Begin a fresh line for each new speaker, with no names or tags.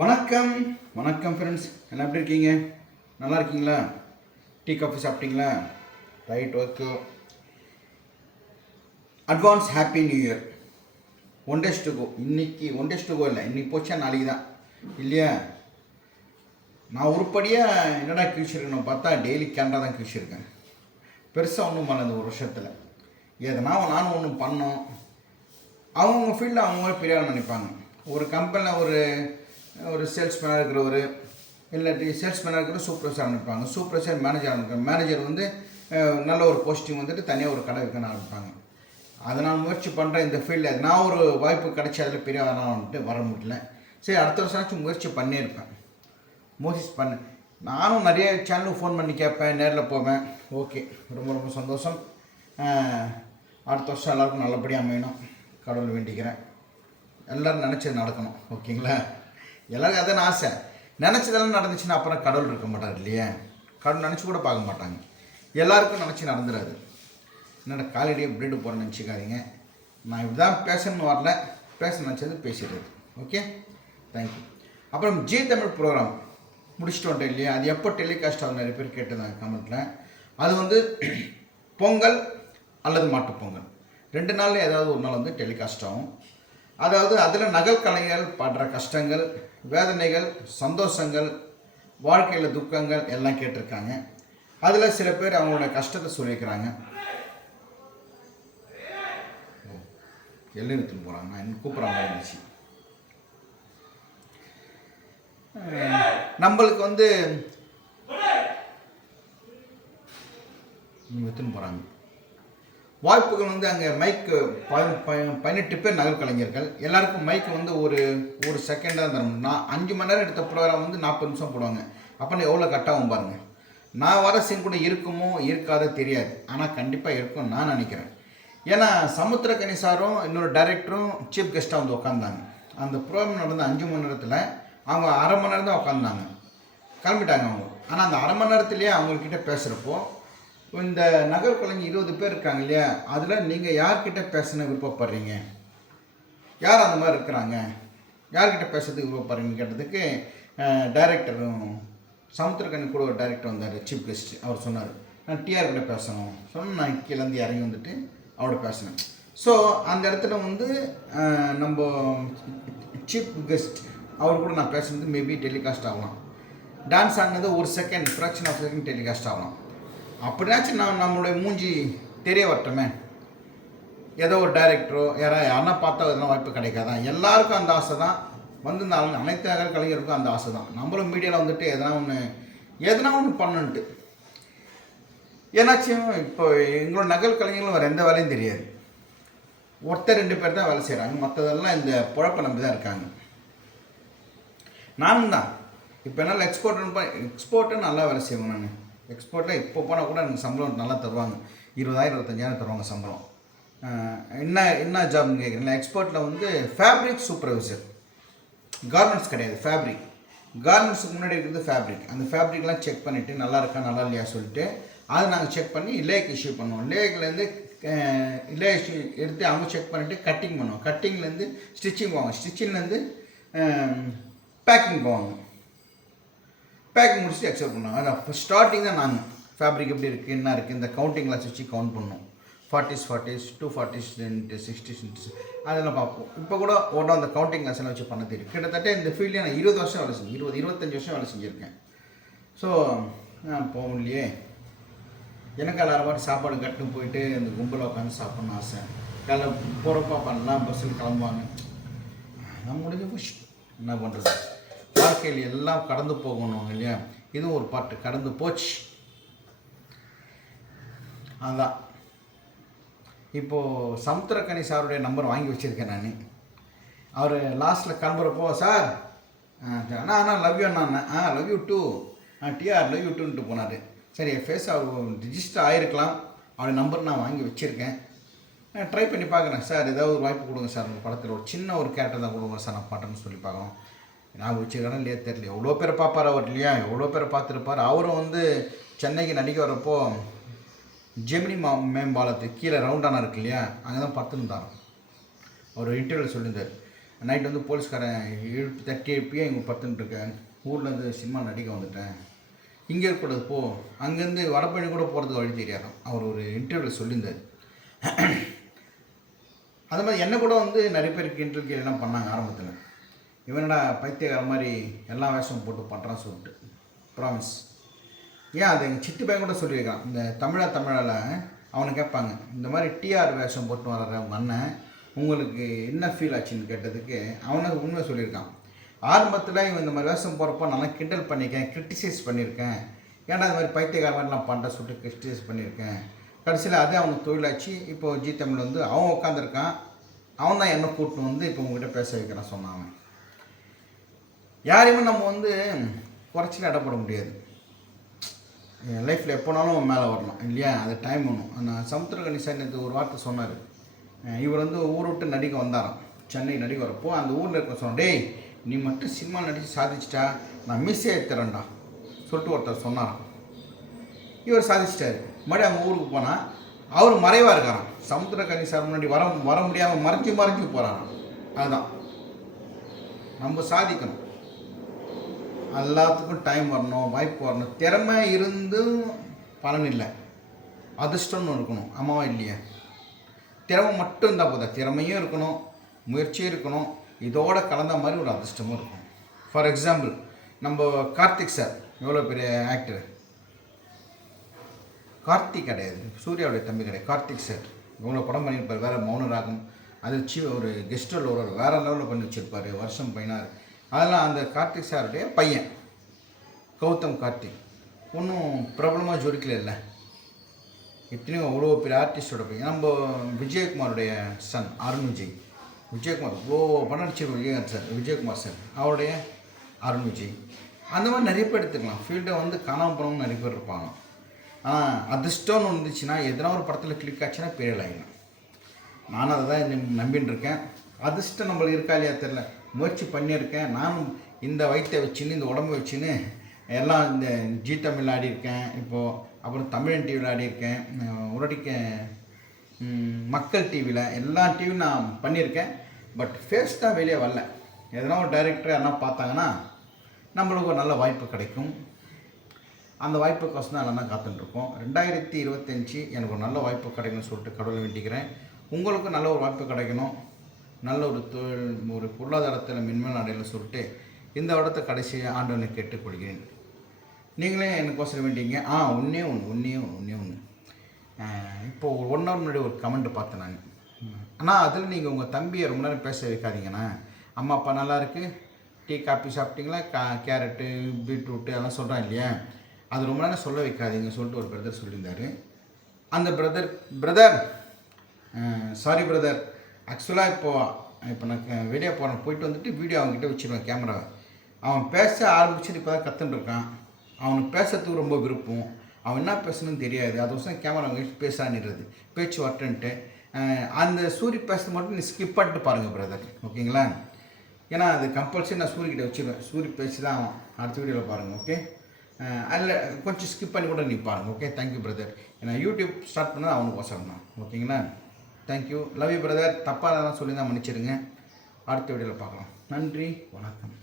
வணக்கம் வணக்கம் ஃப்ரெண்ட்ஸ் என்ன எப்படி இருக்கீங்க நல்லா இருக்கீங்களா டீ காஃபி சாப்பிட்டீங்களா right okay advance happy new year one days to go இன்னைக்கு ஒன் டேஸ் டு கோ இல்லை இன்றைக்கி போச்சா நாளைக்கு தான் இல்லையா நான் உருப்படியாக என்னடா கிழிச்சிருக்கேன் பார்த்தா டெய்லி கேண்டா தான் கிழிச்சிருக்கேன் பெருசாக ஒன்றும் பண்ணல ஒரு வருஷத்தில் எதனால் நானும் ஒன்றும் பண்ணோம் அவங்கவுங்க ஃபீல்டில் அவங்க பெரியார் நினைப்பாங்க ஒரு கம்பெனியில் ஒரு ஒரு சேல்ஸ்மேனாக இருக்கிறவர் இல்லாட்டி சேல்ஸ்மேனாக இருக்கிற சூப்பர்வைசர் அனுப்பிப்பாங்க சூப்பர்வைசர் மேனேஜர் அனுப்பிப்பாங்க மேனேஜர் வந்து நல்ல ஒரு போஸ்டிங் வந்துட்டு தனியாக ஒரு கடை வைக்கணும் ஆரம்பிப்பாங்க அதை நான் முயற்சி பண்ணுறேன் இந்த ஃபீல்டில் நான் ஒரு வாய்ப்பு கிடைச்சி அதில் பெரிய வந்துட்டு வர முடியல சரி அடுத்த வருஷம் முயற்சி பண்ணியிருப்பேன் முயற்சி பண்ணேன் நானும் நிறைய சேனலுக்கு ஃபோன் பண்ணி கேட்பேன் நேரில் போவேன் ஓகே ரொம்ப ரொம்ப சந்தோஷம் அடுத்த வருஷம் எல்லாருக்கும் நல்லபடியாக அமையணும் கடவுள் வேண்டிக்கிறேன் எல்லோரும் நினச்சது நடக்கணும் ஓகேங்களா எல்லாருக்கும் அதான் ஆசை நினச்சதெல்லாம் நடந்துச்சுன்னா அப்புறம் கடவுள் இருக்க மாட்டார் இல்லையா கடவுள் நினச்சி கூட பார்க்க மாட்டாங்க எல்லாருக்கும் நினச்சி நடந்துடாது என்னோட காலடியே பிரெட்டு போகிறேன்னு நினச்சிக்காதீங்க நான் இதுதான் பேசணும்னு வரல பேச நினச்சது பேசிடுறது ஓகே தேங்க்யூ அப்புறம் ஜி தமிழ் ப்ரோக்ராம் முடிச்சுட்டு வந்துட்டேன் இல்லையா அது எப்போ டெலிகாஸ்ட் ஆகும் நிறைய பேர் கேட்டிருந்தாங்க கமெண்ட்டில் அது வந்து பொங்கல் அல்லது மாட்டுப்பொங்கல் ரெண்டு நாளில் ஏதாவது ஒரு நாள் வந்து டெலிகாஸ்ட் ஆகும் அதாவது அதில் நகல் கலைஞர் படுற கஷ்டங்கள் வேதனைகள் சந்தோஷங்கள் வாழ்க்கையில் துக்கங்கள் எல்லாம் கேட்டிருக்காங்க அதில் சில பேர் அவங்களோட கஷ்டத்தை சொல்லியிருக்கிறாங்க எல்லாம் எடுத்துன்னு போகிறாங்க நான் கூப்பிட்ற மாதிரி இருந்துச்சு நம்மளுக்கு வந்து எடுத்துன்னு போகிறாங்க வாய்ப்புகள் வந்து அங்கே மைக்கு பதினெட்டு பேர் நகர் கலைஞர்கள் எல்லாருக்கும் மைக் வந்து ஒரு ஒரு செகண்டாக தரணும் நான் அஞ்சு மணி நேரம் எடுத்த ப்ரோக்ராம் வந்து நாற்பது நிமிஷம் போடுவாங்க அப்போ எவ்வளோ கட்டாகும் பாருங்கள் நான் வர கூட இருக்குமோ இருக்காத தெரியாது ஆனால் கண்டிப்பாக இருக்கும் நான் நினைக்கிறேன் ஏன்னா சமுத்திர சாரும் இன்னொரு டைரக்டரும் சீஃப் கெஸ்ட்டாக வந்து உட்காந்தாங்க அந்த ப்ரோக்ராம் நடந்த அஞ்சு மணி நேரத்தில் அவங்க அரை மணி நேரம் தான் உட்காந்தாங்க கிளம்பிட்டாங்க அவங்க ஆனால் அந்த அரை மணி நேரத்துலேயே அவங்கக்கிட்ட பேசுகிறப்போ இந்த நகர் கலைஞர் இருபது பேர் இருக்காங்க இல்லையா அதில் நீங்கள் யார்கிட்ட பேசணும் விருப்பப்படுறீங்க யார் அந்த மாதிரி இருக்கிறாங்க யார்கிட்ட பேசுறதுக்கு விருப்பப்படுறீங்க கேட்டதுக்கு டைரக்டரும் சமுத்திரக்கண்ணி கூட ஒரு டைரக்டர் வந்தார் சீஃப் கெஸ்ட் அவர் சொன்னார் நான் டிஆர் கிட்ட பேசணும் சொன்னால் நான் கீழேருந்து இறங்கி வந்துட்டு அவரோட பேசினேன் ஸோ அந்த இடத்துல வந்து நம்ம சீஃப் கெஸ்ட் அவர் கூட நான் பேசுனது மேபி டெலிகாஸ்ட் ஆகலாம் டான்ஸ் ஆனது ஒரு second fraction of second telecast ஆகலாம் அப்படியாச்சும் நான் நம்மளுடைய மூஞ்சி தெரிய வரட்டுமே ஏதோ ஒரு டைரக்டரோ யாரோ யாரா பார்த்தா எதனா வாய்ப்பு கிடைக்காதான் எல்லாருக்கும் அந்த ஆசை தான் வந்து இந்த அனைத்து கலைஞருக்கும் அந்த ஆசை தான் நம்மளும் மீடியாவில் வந்துட்டு எதனா ஒன்று எதனா ஒன்று பண்ணுன்ட்டு ஏன்னாச்சும் இப்போ எங்களோட நகல் கலைஞர்களும் வேறு எந்த வேலையும் தெரியாது ஒருத்தர் ரெண்டு பேர் தான் வேலை செய்கிறாங்க மற்றதெல்லாம் இந்த புழப்ப நம்பி தான் இருக்காங்க நானும் தான் இப்போ என்னால் எக்ஸ்போர்ட் எக்ஸ்போர்ட்டு நல்லா வேலை செய்வேன் நான் எக்ஸ்போர்ட்டில் இப்போ போனால் கூட எனக்கு சம்பளம் நல்லா தருவாங்க இருபதாயிரம் இருபத்தஞ்சாயிரம் தருவாங்க சம்பளம் என்ன என்ன ஜாப்னு கேட்குறீங்களா எக்ஸ்போர்ட்டில் வந்து ஃபேப்ரிக் சூப்பர்வைசர் கார்மெண்ட்ஸ் கிடையாது ஃபேப்ரிக் கார்மெண்ட்ஸுக்கு முன்னாடி இருக்கிறது ஃபேப்ரிக் அந்த ஃபேப்ரிக்லாம் செக் பண்ணிவிட்டு நல்லா இருக்கா நல்லா இல்லையா சொல்லிட்டு அதை நாங்கள் செக் பண்ணி லேக் இஷ்யூ பண்ணுவோம் லேக்லேருந்து லே இஷ்யூ எடுத்து அவங்க செக் பண்ணிவிட்டு கட்டிங் பண்ணுவோம் கட்டிங்லேருந்து ஸ்டிச்சிங் போவாங்க ஸ்டிச்சிங்லேருந்து பேக்கிங் போவாங்க பேக் முடிச்சு அக்செப்ட் பண்ணுவாங்க ஆனால் ஸ்டார்டிங் தான் நாங்கள் ஃபேப்ரிக் எப்படி இருக்குது என்ன இருக்குது இந்த கவுண்டிங்லாம் வச்சு கவுண்ட் பண்ணோம் ஃபார்ட்டிஸ் ஃபார்ட்டிஸ் டூ ஃபார்ட்டிஸ் ரெண்டு சிக்ஸ்டிஸ் அதெல்லாம் பார்ப்போம் இப்போ கூட ஒன்றும் அந்த கவுண்டிங் லெசன் வச்சு பண்ண தெரியும் கிட்டத்தட்ட இந்த ஃபீல்டில் நான் இருபது வருஷம் வேலை செஞ்சு இருபது இருபத்தஞ்சி வருஷம் வேலை செஞ்சுருக்கேன் ஸோ போக முடியலையே எனக்கு எல்லாரும் பாட்டு சாப்பாடு கட்டு போயிட்டு இந்த கும்பலை உட்காந்து சாப்பிட்ணுன்னு ஆசை காலைல போகிறப்பா பண்ணலாம் பஸ்ஸில் கிளம்புவாங்க நம்ம முடிஞ்ச என்ன பண்ணுறது வாழ்க்கையில் எல்லாம் கடந்து போகணும் இல்லையா இதுவும் ஒரு பாட்டு கடந்து போச்சு அதான் இப்போது சமுத்திரக்கணி சாருடைய நம்பர் வாங்கி வச்சுருக்கேன் நான் அவர் லாஸ்ட்டில் கிளம்புறப்போ சார் அண்ணா அண்ணா லவ் யூ அண்ணா ஆ லவ் யூ டூ ஆ டிஆர் லவ் யூ டூன்ட்டு போனார் சரி என் ஃபேஸ் அவர் ரிஜிஸ்டர் ஆகிருக்கலாம் அவருடைய நம்பர் நான் வாங்கி வச்சுருக்கேன் நான் ட்ரை பண்ணி பார்க்குறேன் சார் ஏதாவது ஒரு வாய்ப்பு கொடுங்க சார் உங்கள் படத்தில் ஒரு சின்ன ஒரு கேரக்டர் தான் கொடுங்க சார் நான் பாட்டுன்னு சொல்லி பார்க்குறோம் நான் வச்சுக்கிறேன்னா இல்லையா தெரியல எவ்வளோ பேர் பார்ப்பார் அவர் இல்லையா எவ்வளோ பேர் பார்த்துருப்பார் அவரும் வந்து சென்னைக்கு நடிக்க வரப்போ ஜெமினி மா மேம்பாலத்து கீழே ரவுண்டானா இருக்கு இல்லையா அங்கே தான் படுத்துருந்தார் அவர் இன்டர்வியூவில் சொல்லியிருந்தார் நைட் வந்து போலீஸ்காரன் இழுப்பு தட்டி எழுப்பியே இங்கே படுத்துட்டுருக்கேன் ஊரில் சினிமா நடிக்க வந்துட்டேன் இங்கே இருக்கக்கூடாது போ அங்கேருந்து வடபழனி கூட போகிறதுக்கு வழி தெரியாது அவர் ஒரு இன்டர்வியூவில் சொல்லியிருந்தார் அது மாதிரி என்ன கூட வந்து நிறைய பேருக்கு இன்டர்வியூ எல்லாம் பண்ணாங்க ஆரம்பத்தில் இவனடா பைத்தியக்கார மாதிரி எல்லா வேஷமும் போட்டு பண்ணுறான்னு சொல்லிட்டு ப்ராமிஸ் ஏன் அது எங்கள் சித்தி பையன் கூட சொல்லியிருக்கான் இந்த தமிழா தமிழால் அவனை கேட்பாங்க இந்த மாதிரி டிஆர் வேஷம் போட்டு வர்ற அவங்க அண்ணன் உங்களுக்கு என்ன ஃபீல் ஆச்சுன்னு கேட்டதுக்கு அவனுக்கு உண்மை சொல்லியிருக்கான் ஆரம்பத்தில் இவன் இந்த மாதிரி வேஷம் போகிறப்ப நல்லா கிண்டல் பண்ணியிருக்கேன் கிரிட்டிசைஸ் பண்ணியிருக்கேன் ஏன்னா அது மாதிரி பைத்தியக்கார மாதிரி நான் பண்ணுறேன் சொல்லிட்டு கிரிட்டிசைஸ் பண்ணியிருக்கேன் கடைசியில் அதே அவனுக்கு தொழிலாச்சு இப்போ ஜி தமிழ் வந்து அவன் உட்காந்துருக்கான் அவன் தான் என்ன கூட்டின்னு வந்து இப்போ உங்ககிட்ட பேச வைக்கிறான் சொன்னான் யாரையுமே நம்ம வந்து குறைச்சி நடப்பட முடியாது என் லைஃப்பில் எப்போனாலும் மேலே வரணும் இல்லையா அது டைம் வேணும் ஆனால் சமுத்திரகணி சார் நேற்று ஒரு வார்த்தை சொன்னார் இவர் வந்து ஊர் விட்டு நடிக்க வந்தாராம் சென்னை நடிக்க வரப்போ அந்த ஊரில் இருக்க சொன்னே டேய் நீ மட்டும் சினிமா நடித்து சாதிச்சிட்டா நான் மிஸ்ஸே ஏற்றுறேன்டா சொல்லிட்டு ஒருத்தர் சொன்னாராம் இவர் சாதிச்சிட்டார் மறுபடியும் அவங்க ஊருக்கு போனால் அவர் மறைவாக இருக்காராம் சமுத்திர சார் முன்னாடி வர வர முடியாமல் மறைஞ்சு மறைஞ்சு போகிறாராம் அதுதான் நம்ம சாதிக்கணும் எல்லாத்துக்கும் டைம் வரணும் வாய்ப்பு வரணும் திறமை இருந்தும் பலன் இல்லை அதிர்ஷ்டம்னு இருக்கணும் அம்மாவா இல்லையா திறமை மட்டும் இருந்தால் போதா திறமையும் இருக்கணும் முயற்சியும் இருக்கணும் இதோட கலந்த மாதிரி ஒரு அதிர்ஷ்டமும் இருக்கும் ஃபார் எக்ஸாம்பிள் நம்ம கார்த்திக் சார் எவ்வளோ பெரிய ஆக்டர் கார்த்திக் கிடையாது சூர்யாவுடைய தம்பி கிடையாது கார்த்திக் சார் இவ்வளோ படம் பண்ணியிருப்பார் வேறு மௌன ராகம் அதில் சி ஒரு கெஸ்டர் ஒரு வேறு லெவலில் பண்ணி வச்சுருப்பார் வருஷம் பையனாக அதெல்லாம் அந்த கார்த்திக் சாருடைய பையன் கௌதம் கார்த்திக் ஒன்றும் பிரபலமாக ஜொலிக்கல இல்லை இத்தனையும் அவ்வளோ பெரிய ஆர்டிஸ்டோட பையன் நம்ம விஜயகுமாருடைய சன் அருண் விஜய் விஜயகுமார் இவ்வளோ பணம் விஜயகாந்த் சார் விஜயகுமார் சார் அவருடைய அருண் விஜய் அந்த மாதிரி நிறைய பேர் எடுத்துக்கலாம் ஃபீல்டை வந்து காணாமல் போனவங்க நிறைய பேர் இருப்பாங்க ஆனால் அதிர்ஷ்டம்னு வந்துச்சுன்னா எதனா ஒரு படத்தில் கிளிக் ஆச்சுன்னா பேரில் ஆகிடும் நானும் அதை தான் நம்பின்னு இருக்கேன் அதிர்ஷ்டம் நம்மளுக்கு இருக்கா இல்லையா தெரில முயற்சி பண்ணியிருக்கேன் நானும் இந்த வயிற்றை வச்சுன்னு இந்த உடம்பு வச்சுன்னு எல்லாம் இந்த ஜி தமிழ் ஆடியிருக்கேன் இப்போது அப்புறம் தமிழன் டிவியில் ஆடியிருக்கேன் உரடிக்க மக்கள் டிவியில் எல்லா டிவியும் நான் பண்ணியிருக்கேன் பட் ஃபேஸ் தான் வெளியே வரல எதனா ஒரு டைரக்டர் எல்லாம் பார்த்தாங்கன்னா நம்மளுக்கு ஒரு நல்ல வாய்ப்பு கிடைக்கும் அந்த வாய்ப்புக்கோசம் தான் எல்லாம் காத்துட்ருக்கோம் ரெண்டாயிரத்தி இருபத்தஞ்சு எனக்கு ஒரு நல்ல வாய்ப்பு கிடைக்கணும்னு சொல்லிட்டு கடவுளை வேண்டிக்கிறேன் உங்களுக்கும் நல்ல ஒரு வாய்ப்பு கிடைக்கணும் நல்ல ஒரு தொழில் ஒரு பொருளாதாரத்தில் மின்மல் அடையில சொல்லிட்டு இந்த வருடத்தை கடைசி ஆண்டவனை கேட்டுக்கொள்கிறேன் நீங்களே எனக்கு வசதி வேண்டிங்க ஆ ஒன்றே ஒன்று ஒன்றே ஒன்று ஒன்றே ஒன்று இப்போது ஒரு ஒன் ஹவர் முன்னாடி ஒரு கமெண்ட் பார்த்தேன் நான் அண்ணா அதில் நீங்கள் உங்கள் தம்பியை ரொம்ப நேரம் பேச வைக்காதீங்கண்ணா அம்மா அப்பா நல்லா இருக்குது டீ காஃபி சாப்பிட்டீங்களா கா கேரட்டு பீட்ரூட்டு அதெல்லாம் சொல்கிறான் இல்லையா அது ரொம்ப நேரம் சொல்ல வைக்காதீங்க சொல்லிட்டு ஒரு பிரதர் சொல்லியிருந்தார் அந்த பிரதர் பிரதர் சாரி பிரதர் ஆக்சுவலாக இப்போது இப்போ நான் வெளியே போகிறேன் போயிட்டு வந்துட்டு வீடியோ அவங்ககிட்ட வச்சுருவேன் கேமராவை அவன் பேச ஆரம்பிச்சுட்டு இப்போ தான் கற்றுட்டுருக்கான் அவனுக்கு பேசுறதுக்கு ரொம்ப விருப்பம் அவன் என்ன பேசணும்னு தெரியாது அது வருஷம் கேமரா அவங்க பேசானிடுறது பேச்சு வரட்டுன்ட்டு அந்த சூரி பேசுறது மட்டும் நீ ஸ்கிப் பண்ணிட்டு பாருங்கள் பிரதர் ஓகேங்களா ஏன்னா அது கம்பல்சரி நான் சூரியகிட்ட வச்சுருவேன் சூரிய பேசி தான் அவன் அடுத்த வீடியோவில் பாருங்கள் ஓகே அதில் கொஞ்சம் ஸ்கிப் பண்ணி கூட நீ பாருங்கள் ஓகே தேங்க்யூ பிரதர் ஏன்னா யூடியூப் ஸ்டார்ட் பண்ணால் அவனுக்கு வசனம் தான் ஓகேங்களா தேங்க்யூ லவ் யூ பிரதர் தப்பாக தான் சொல்லியிருந்தால் மன்னிச்சிருங்க அடுத்த வீடியோவில் பார்க்கலாம் நன்றி வணக்கம்